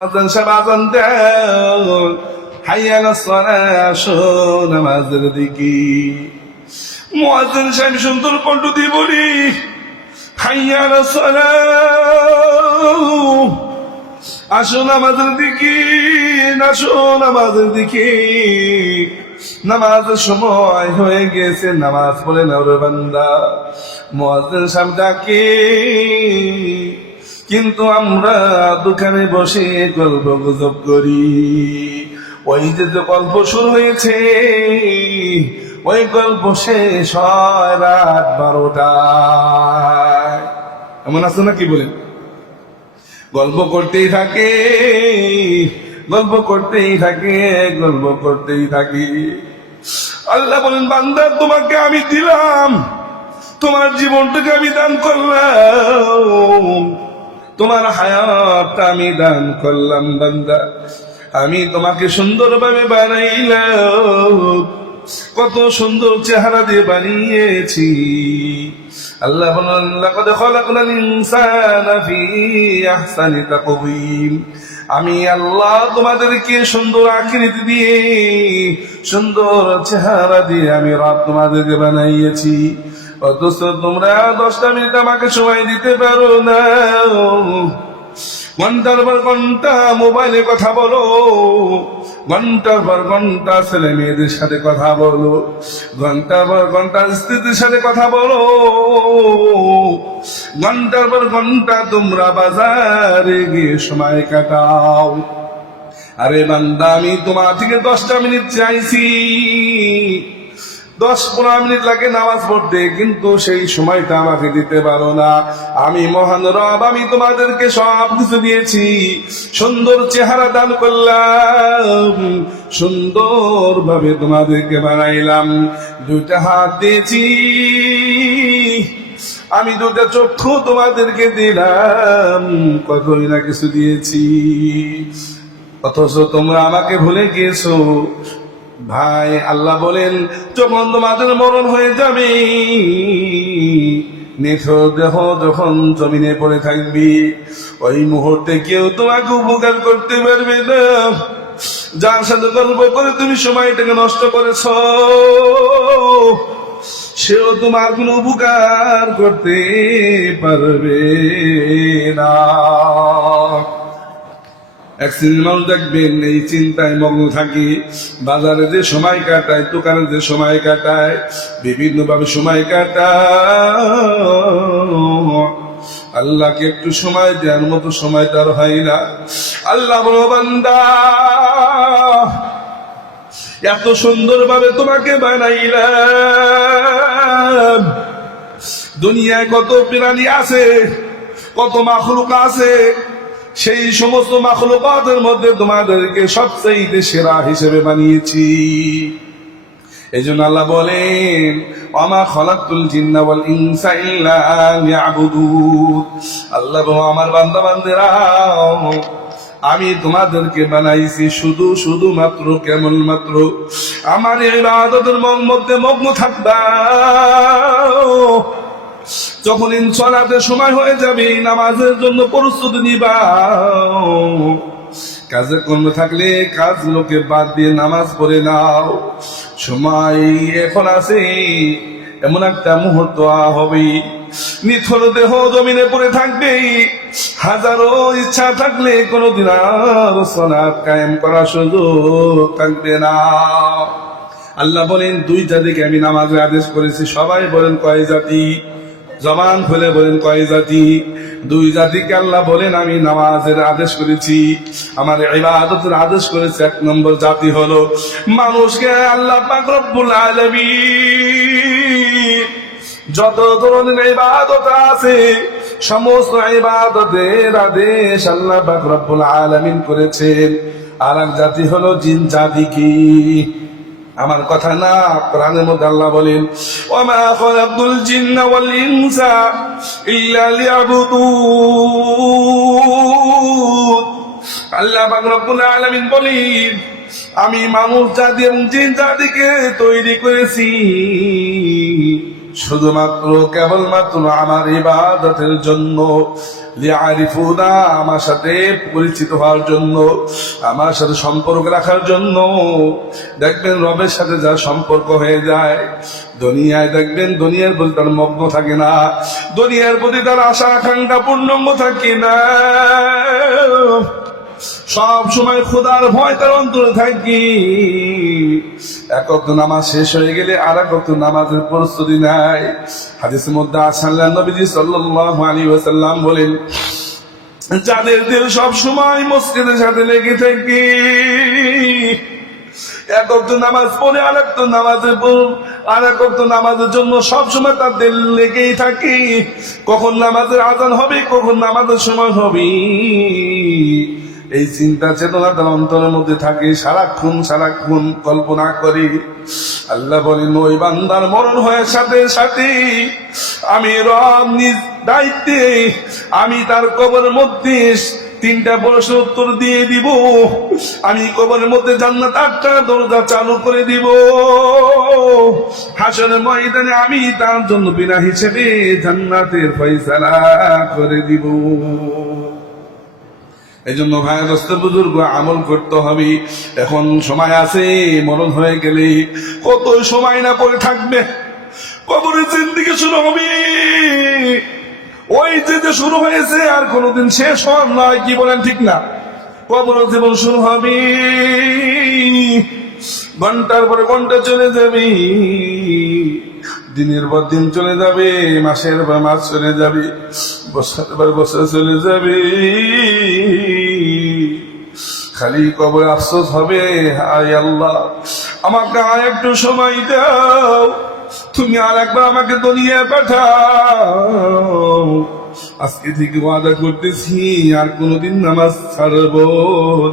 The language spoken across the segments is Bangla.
আজান হাইয়াল আসো নামাজের দিকে। মুয়াজ্জিন সাহেব সুন্দর কণ্ঠ দিয়ে বলি হাইয়াল আসো নামাজের দিকে, আসো নামাজের দিকে। নামাজের সময় হয়ে গেছে, নামাজ পড়ে না বান্দা। সাহেব ডাকে কিন্তু আমরা দোকানে বসে গল্প গুজব করি। ওই যে যে গল্প শুরু হয়েছে, ওই গল্প শেষ হয় রাত বারোটায়। এমন আছে না কি বলেন গল্প করতেই থাকে, গল্প করতেই থাকে, গল্প করতেই থাকি। আল্লাহ বলেন, বান্দা, তোমাকে আমি দিলাম, তোমার জীবনটাকে আমি দান করলাম। তোমার হায়াত আমি দান করলাম, বান্দা। আমি তোমাকে সুন্দরভাবে বানাইলাম। কত সুন্দর চেহারা দিয়ে বানিয়েছি। আল্লাহ আমি আল্লাহ তোমাদেরকে সুন্দর আকৃতি দিয়ে, সুন্দর চেহারা দিয়ে আমি রাত তোমাদেরকে বানাইয়েছি। অথচ তোমরা দশটা মিনিট আমাকে সময় দিতে পারো না। ঘণ্টার পর ঘণ্টা মোবাইলে কথা বলো। ঘণ্টার পর ঘণ্টা ছেলে মেয়েদের সাথে কথা বলো। ঘণ্টার পর ঘণ্টা স্ত্রীদের সাথে কথা বলো। ঘণ্টার পর ঘণ্টা তোমরা বাজারে গিয়ে সময় কাটাও। আরে বান্দা, আমি তোমার থেকে দশটা মিনিট চাইছি। দশ পনেরো মিনিট লাগে নামাজ পড়তে, কিন্তু সেই সময়টা আমাকে দিতে পারো না। আমি মহান রব, আমি তোমাদেরকে সব কিছু দিয়েছি। সুন্দর চেহারা দান করলাম সুন্দর ভাবে তোমাদেরকে বানাইলাম। দুইটা হাত দিয়েছি, আমি দুটা চক্ষু তোমাদেরকে দিলাম, কতই না কিছু দিয়েছি। অথচ তোমরা আমাকে ভুলে গিয়েছো ভাই, আল্লাহ বলেন, যখন তোমাদের মরণ হয়ে যাবে নেথ দেহ যখন জমিনে পড়ে থাকবি, ওই মুহূর্তে কেউ তোমাকে উপকার করতে পারবে না। যার সাথে গল্প করে তুমি সময়টাকে নষ্ট করেছ, সেও তোমার কোনো উপকার করতে পারবে না। এক শ্রেণির মানুষ দেখবেন, এই চিন্তায় মগ্ন থাকি। বাজারে যে সময় কাটায়, দোকানে যে সময় কাটায় বিভিন্ন ভাবে সময় কাটায়। আল্লাহকে একটু সময় দেওয়ার মতো সময় তার হয় না। আল্লাহ বলো, বান্দা, এত সুন্দর ভাবে তোমাকে বানাইলাম। দুনিয়ায় কত প্রাণী আছে, কত মাখলুক আছে সেই সমস্ত মাখলুকাতের মধ্যে তোমাদেরকে সবচেয়ে সেরা হিসেবে বানিয়েছি। এই জন্য আল্লাহ বলেন আমা খলাকুল জিন্না ওয়াল ইনসা ইল্লা আল্লাহ আমার বান্দা বান্দেরা আমি তোমাদেরকে বানাইছি শুধু শুধু মাত্র কেমন মাত্র আমার এই আদতের মধ্যে মগ্ন থাকবা। যখন ইনসলাতে সময় হয়ে যাবে, নামাজের জন্য প্রস্তুতি নিবা। কাজে কর্মে থাকলে কাজ লোকে বাদ দিয়ে নামাজ পড়ে নাও। সময় এখন আছে, এমন একটা মুহূর্ত হবে। নিথর দেহ জমিনে পড়ে থাকবে, হাজারো ইচ্ছা থাকলে কোনোদিন আর সলাৎ কায়েম করার সুযোগ থাকবে না। আল্লাহ বলেন দুই জাতিকে আমি নামাজের আদেশ করেছি, সবাই বলেন কয় জাতি? জবান খুলে বলেন, কয় জাতি? দুই জাতিকে আল্লাহ বলেন, আমি নামাজের আদেশ করেছি। আমার ইবাদতের আদেশ করেছে, এক নম্বর জাতি হলো মানুষকে আল্লাহ পাক রব্বুল যত ধরনের ইবাদত আছে, সমস্ত ইবাদতের আদেশ আল্লাহ পাক রব্বুল আলামিন করেছেন। আর এক জাতি হলো জিন জাতি কি? আমার কথা না, প্রাণের মধ্যে আল্লাহ বলেন ওমা খলাকুল জিন্না আল্লাহ পাক আলামিন আমি মানুষ, জাতি এবং জিন জাতিকে তৈরি করেছি। শুধুমাত্র কেবলমাত্র আমার ইবাদতের জন্য আমার সাথে পরিচিত হওয়ার জন্য, আমার সাথে সম্পর্ক রাখার জন্য। দেখবেন রবের সাথে যার সম্পর্ক হয়ে যায়, দুনিয়ায় দেখবেন দুনিয়ার প্রতি তার মগ্ন থাকে না, দুনিয়ার প্রতি তার আশা আকাঙ্ক্ষা পূর্ণঙ্গ থাকে না। সব সময় খোদার ভয় তার অন্তরে থাকি। এক নামাজ শেষ হয়ে গেলে আর এক নামাজের প্রস্তুতি নাই। হাদিসের মধ্যে আসাল্লাহ নবীজি সাল্লাল্লাহু আলাইহি ওয়াসাল্লাম বলেন, যাদের দিল সব সময় মসজিদের সাথে লেগে থাকে। এক নামাজ পড়ে আর একটা নামাজের আর এক নামাজের জন্য সব সময় তার দিল লেগেই থাকে। কখন নামাজের আজান হবে, কখন নামাজের সময় হবে। এই চিন্তা চেতনা তার অন্তরের মধ্যে থাকে। সারাক্ষণ সারাক্ষণ কল্পনা করি। আল্লাহ বলেন, ওই বান্দার মরণ হয়ে সাথে সাথে আমি রব নিজ দায়িত্বে, আমি তার কবরের মধ্যে তিনটা প্রশ্ন উত্তর দিয়ে দিব। আমি কবরের মধ্যে জান্নাত আটটা দরজা চালু করে দিব। হাসনের ময়দানে আমি তার জন্য বিনা হিসেবে জান্নাতের ফয়সালা করে দিব। এই জন্য ভাই দোস্ত বুজুর্গ, আমল করতে হবে। এখন সময় আছে, মরণ হয়ে গেলে কত সময় না পরে থাকবে? কবরের জিন্দিগি শুরু হবে। ওই যে যে শুরু হয়েছে, আর কোনোদিন শেষ হওয়ার নয়, কি বলেন ঠিক না? কবরের জীবন শুরু হবে। ঘণ্টার পরে ঘণ্টা চলে যাবে। দিনের পর দিন চলে যাবে, মাসের পর মাস চলে যাবে বছরের পর বছর চলে যাবে। খালি কবর আফসোস হবে, হায় আল্লাহ, আমাকে আর একটু সময় দাও, তুমি আর একবার আমাকে দুনিয়ায় পাঠাও। আজকে থেকে ওয়াদা করতেছি, আর কোনোদিন নামাজ ছাড়বো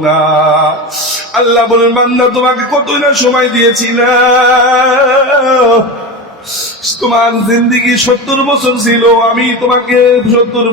না। আল্লাহ বলেন, বান্দা, তোমাকে কতই না সময় দিয়েছিলাম। তোমার জিন্দিগি সত্তর বছর ছিল আমি তোমাকে সত্তর